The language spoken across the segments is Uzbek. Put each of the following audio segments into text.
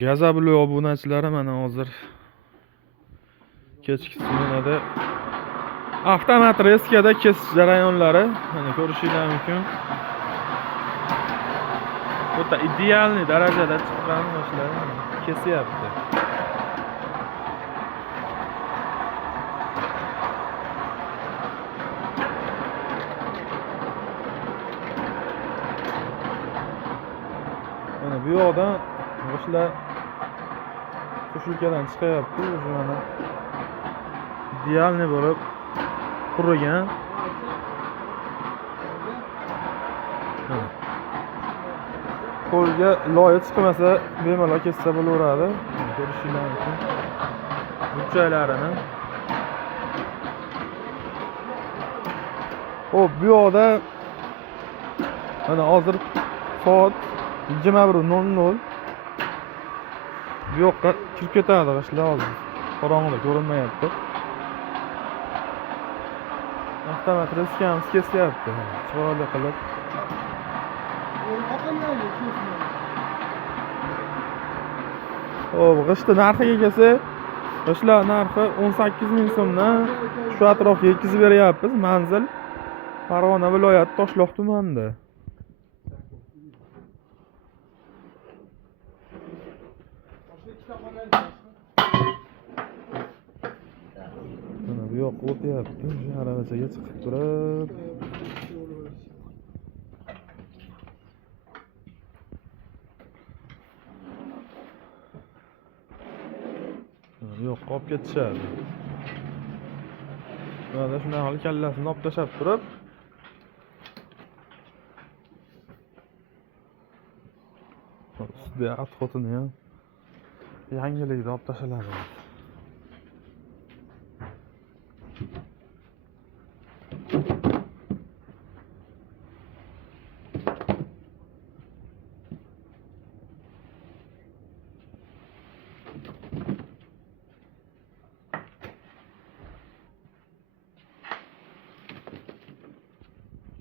Gazabli obunachilari mana hozir kechki smenada avtomat reskada kesish jarayonlari mana ko'rishingiz mumkin. O'ta idealniy darajada chiqqan yoshlar kesyapti. Mana bu yoqdan yoshlar sushilkadan chiqyapti. O'zi mana idealniy bo'lib qurigan. Qo'lga loyi chiqmasa bemalol kessa bo'laveradi. Ko'rishingiz mumkin. Burchaklarini. Xo'p, bu yoqda mana hozir soat 21:00. Bu yoqqa kirib ketadi g'ishlar hozir. Qorong'ida ko'rinmayapti. Avtomat reskamiz kesyapti. Chiroyli qilib. Xo'p, g'ishni narxiga kelsak, g'ishlar narxi 18.000 so'mdan shu atrofga yetkazib beryapmiz. Manzil Farg'ona viloyati Toshloq tumanida. Mana bu yoqqa o'tyapti. Shu aravachaga chiqib turib. Bu yoqqa olib ketishadi. Mana shunday hol kallasini olib tashab turib, ustida at xotini ham yangilikda olib tashaladi.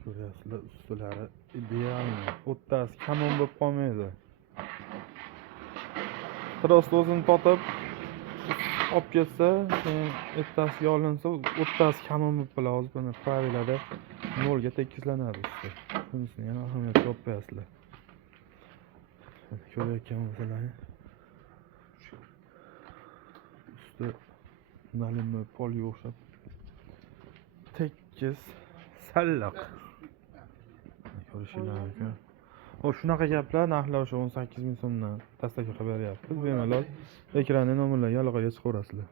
Ko'ryapsizlar, ustilari idealniy. O'ttasi kamon bo'lib qolmaydi. Trost o'zini totib olib ketsa, ettasiga olinsa, o'ttasi kamon bo'lib qoladi. Hozir buni pravilada 0 ga tekislanadi usti. Bunisini ham ahamiyatga olib qo'yasizlar. Ko'rayotgan bo'lsalaring, usti nalimli polga o'xshab tekis salliq. Ko'rishingiz mumkin. Xo'p, shunaqa gaplar narxlar o'sha 18.000 so'mdan dastaka qilib beryapmiz. Bemalol ekranni nomerlarga aloqaga chiqaverasizlar.